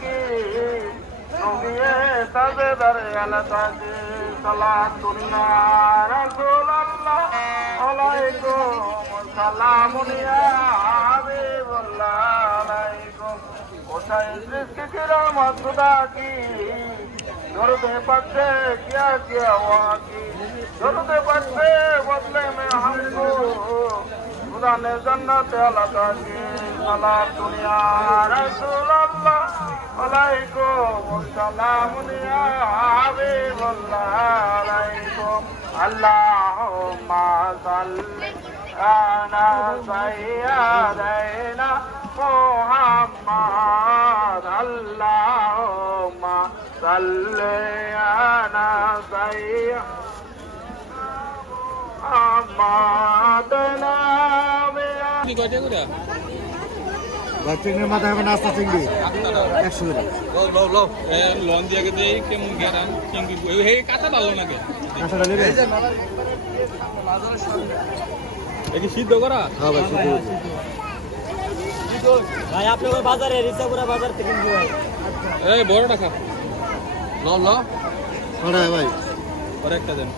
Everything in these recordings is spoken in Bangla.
কি নবিয়ে তাজেদার আলাতাকে সালাতুল্লাহ রাসূলুল্লাহ আলাইকুম সালামুন ইয়া হাবিবাল্লাহ আলাইকুম ওসাই রিজক কি রহমত খুদা কি दर्द पत्ते क्या क्या हुआ की दर्द पत्ते बदले में हमको खुदा ने जन्नत अता की सलाम दुनिया रसूल अल्लाह अलैकुम सलाम या हबीबल्लाह अलैकुम अल्लाहुम्मा सल्ली अला सय्यिदिना मुहम्मद अल्लाहुम्मा सल्ले अला सय्यिदिना কি কয়টা করে চিংড়ির মাথায় হবে নাস্তা চিংড়ি 100 করে লোন দিয়ে দেই কেমন গেরান চিংড়ি হে কাঁচা ভালো নাকি কাঁচাটা নেবে কি সিদ্ধ করা হ্যাঁ ভাই সিদ্ধ ভাই আপনাদের বাজারে রিসাপুরা বাজার থেকে নিয়ে ভাই এই বড়টা খা ল ল কটা ভাই আর একটা দেন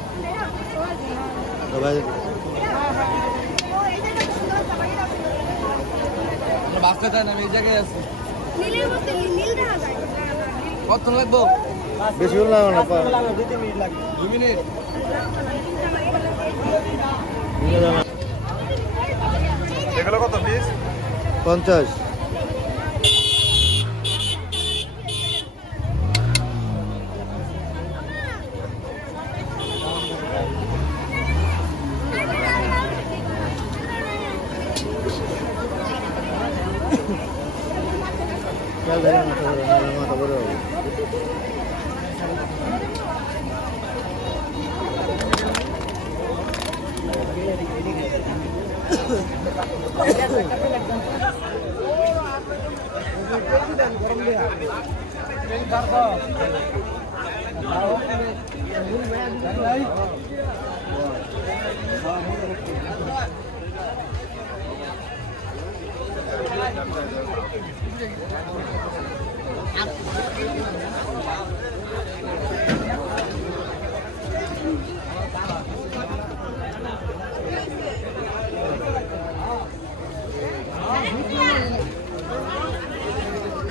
ভাই বাসটা দেন আমি এই জায়গায় আছি নীলের মধ্যে নীল দেখা যায় কত লাগবো বেশি হলো না না 2 মিনিট লাগবে 2 মিনিট এগুলো কত পিস 50 মাথা বড়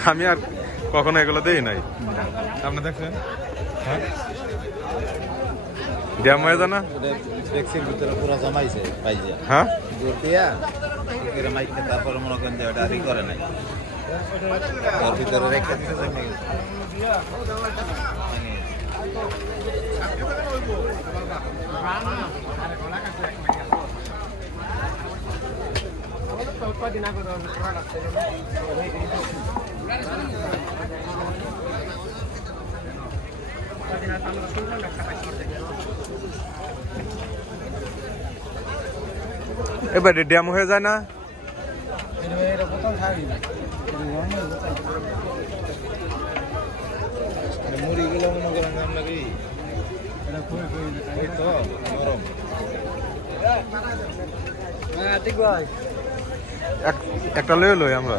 আমি আর কখনো এগুলো দেই নাই আপনি দেখছেন হ্যাঁ ড্যাম হয়ে যায় না ট্যাক্সির ভিতরে পুরো জমাইছে পাইজা হ্যাঁ জোর দিয়া এর মাইকে তারপর মনে করেন যে ওটা রি করে নাই তার ভিতরে রেখে দিতে জমে গেছে এবারে ড্যাম হয়ে যায় না মুড়ি গুলো মনে করেন আপনার এই তো গরম হ্যাঁ ঠিক ভাই একটা লই আমরা